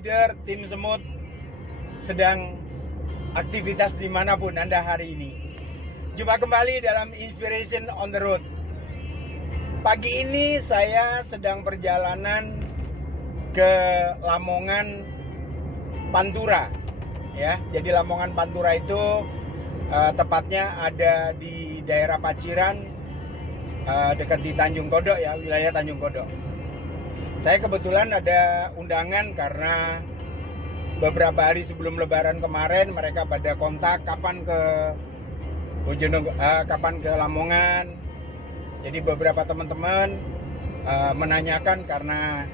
leader tim semut sedang aktivitas dimanapun Anda hari ini. Jumpa kembali dalam Inspiration on the Road. Pagi ini saya sedang perjalanan ke Lamongan Pantura, ya. Jadi Lamongan Pantura itu tepatnya ada di daerah Paciran, dekat di Tanjung Kodok, ya, wilayah Tanjung Kodok. Saya kebetulan ada undangan karena beberapa hari sebelum Lebaran kemarin mereka pada kontak kapan ke kapan ke Lamongan. Jadi beberapa teman-teman menanyakan karena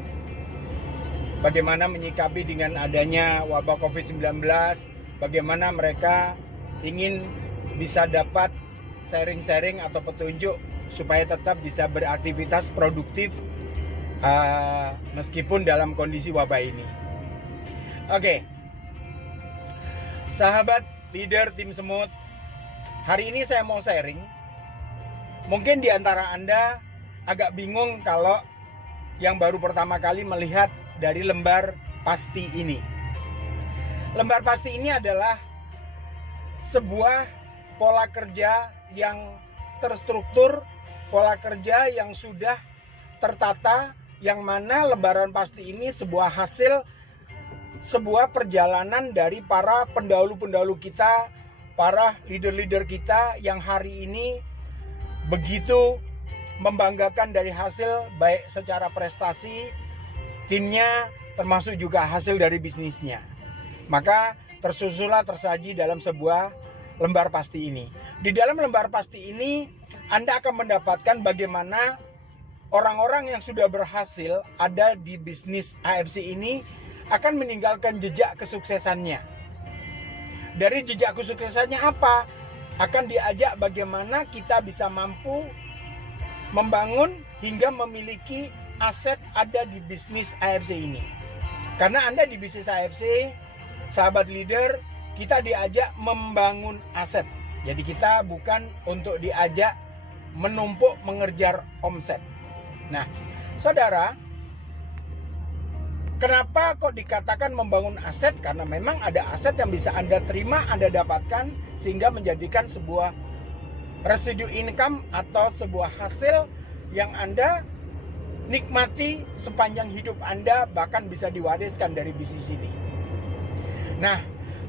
bagaimana menyikapi dengan adanya wabah COVID-19, bagaimana mereka ingin bisa dapat sharing-sharing atau petunjuk supaya tetap bisa beraktivitas produktif meskipun dalam kondisi wabah ini. Oke, sahabat leader tim semut, hari ini saya mau sharing. Mungkin di antara Anda agak bingung kalau yang baru pertama kali melihat dari lembar pasti ini. Lembar pasti ini adalah sebuah pola kerja yang terstruktur, pola kerja yang sudah tertata, yang mana lembaran pasti ini sebuah hasil, sebuah perjalanan dari para pendahulu-pendahulu kita, para leader-leader kita yang hari ini begitu membanggakan dari hasil baik secara prestasi timnya termasuk juga hasil dari bisnisnya. Maka tersaji dalam sebuah lembar pasti ini. Di dalam lembar pasti ini Anda akan mendapatkan bagaimana orang-orang yang sudah berhasil ada di bisnis AFC ini akan meninggalkan jejak kesuksesannya. Dari jejak kesuksesannya apa? Akan diajak bagaimana kita bisa mampu membangun hingga memiliki aset ada di bisnis AFC ini. Karena Anda di bisnis AFC, sahabat leader, kita diajak membangun aset. Jadi kita bukan untuk diajak menumpuk mengejar omset. Nah, saudara, kenapa kok dikatakan membangun aset? Karena memang ada aset yang bisa Anda terima, Anda dapatkan, sehingga menjadikan sebuah residu income atau sebuah hasil yang Anda nikmati sepanjang hidup Anda, bahkan bisa diwariskan dari bisnis ini. Nah,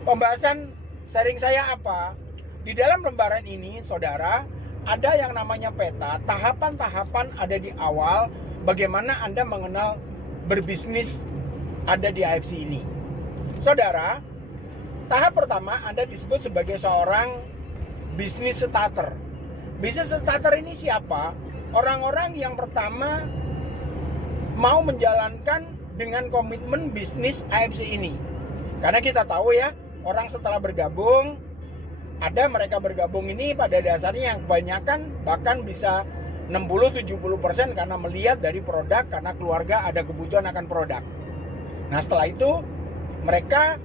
pembahasan sharing saya apa? Di dalam lembaran ini, saudara, ada yang namanya peta, tahapan-tahapan ada di awal bagaimana Anda mengenal berbisnis ada di AFC ini. Saudara, tahap pertama Anda disebut sebagai seorang bisnis starter. Bisnis starter ini siapa? Orang-orang yang pertama mau menjalankan dengan komitmen bisnis AFC ini. Karena kita tahu ya, orang setelah bergabung, ada mereka bergabung ini pada dasarnya yang kebanyakan bahkan bisa 60-70% karena melihat dari produk, karena keluarga ada kebutuhan akan produk. Nah, setelah itu mereka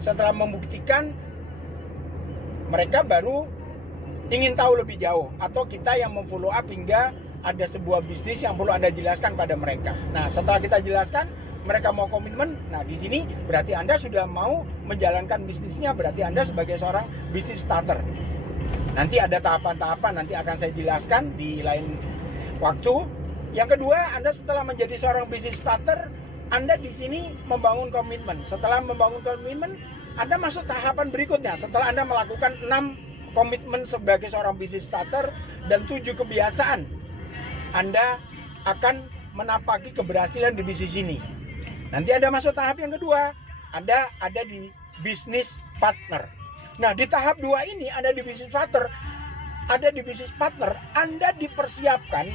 setelah membuktikan, mereka baru ingin tahu lebih jauh, atau kita yang memfollow up hingga ada sebuah bisnis yang perlu Anda jelaskan pada mereka. Nah, setelah kita jelaskan, mereka mau komitmen. Nah, di sini berarti Anda sudah mau menjalankan bisnisnya, berarti Anda sebagai seorang bisnis starter. Nanti ada tahapan-tahapan, nanti akan saya jelaskan di lain waktu. Yang kedua, Anda setelah menjadi seorang bisnis starter, Anda di sini membangun komitmen. Setelah membangun komitmen, Anda masuk tahapan berikutnya. Setelah Anda melakukan 6 komitmen sebagai seorang bisnis starter dan 7 kebiasaan, Anda akan menapaki keberhasilan di bisnis ini. Nanti Anda masuk tahap yang kedua, Anda ada di bisnis partner. Nah, di tahap 2 ini Anda di bisnis partner, Anda dipersiapkan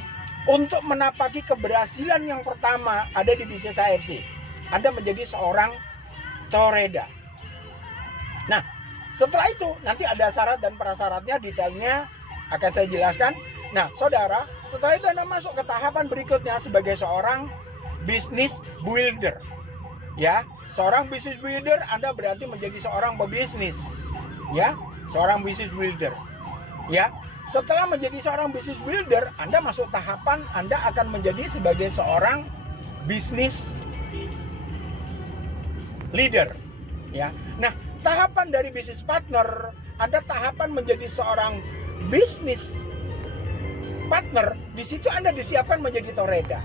untuk menapaki keberhasilan yang pertama ada di bisnis AFC. Anda menjadi seorang toreda. Nah, setelah itu nanti ada syarat dan prasyaratnya, detailnya akan saya jelaskan. Nah, saudara, setelah itu Anda masuk ke tahapan berikutnya sebagai seorang business builder. Ya, seorang business builder Anda berarti menjadi seorang pebisnis. Ya, seorang business builder. Ya, setelah menjadi seorang business builder, Anda masuk tahapan Anda akan menjadi sebagai seorang business leader. Ya. Nah, tahapan dari bisnis partner, ada tahapan menjadi seorang bisnis partner, di situ Anda disiapkan menjadi toreda.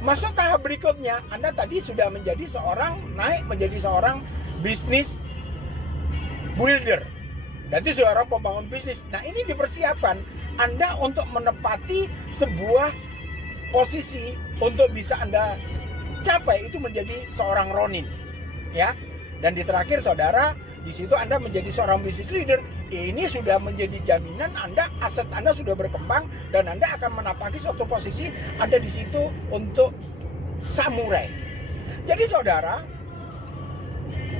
Masuk tahap berikutnya, Anda tadi sudah menjadi naik menjadi seorang bisnis builder. Berarti seorang pembangun bisnis. Nah, ini dipersiapkan Anda untuk menepati sebuah posisi untuk bisa Anda capai itu menjadi seorang Ronin. Ya. Dan di terakhir saudara, di situ Anda menjadi seorang business leader. Ini sudah menjadi jaminan Anda, aset Anda sudah berkembang dan Anda akan menapaki suatu posisi Anda di situ untuk samurai. Jadi saudara,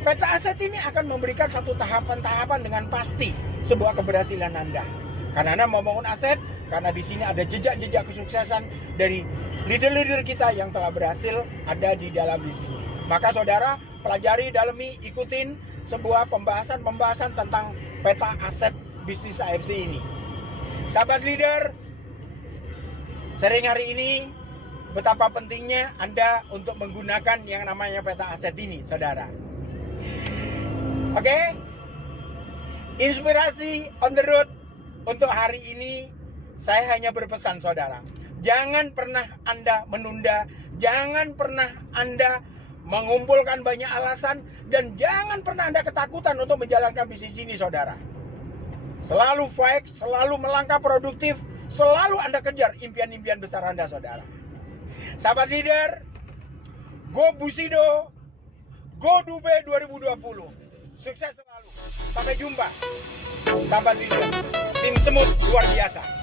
peta aset ini akan memberikan satu tahapan-tahapan dengan pasti sebuah keberhasilan Anda. Karena Anda membangun aset, karena di sini ada jejak-jejak kesuksesan dari leader-leader kita yang telah berhasil ada di dalam bisnis ini. Maka saudara, pelajari, dalami, ikutin sebuah pembahasan tentang peta aset bisnis AFC ini. Sahabat leader, sharing hari ini betapa pentingnya Anda untuk menggunakan yang namanya peta aset ini, saudara. Oke? Inspirasi on the road untuk hari ini, saya hanya berpesan saudara. Jangan pernah Anda menunda, jangan pernah Anda mengumpulkan banyak alasan, dan jangan pernah Anda ketakutan untuk menjalankan bisnis ini, saudara. Selalu fight, selalu melangkah produktif, selalu Anda kejar impian-impian besar Anda, saudara. Sahabat leader, go Bushido, go Dubai 2020. Sukses selalu. Sampai jumpa. Sahabat leader, tim semut luar biasa.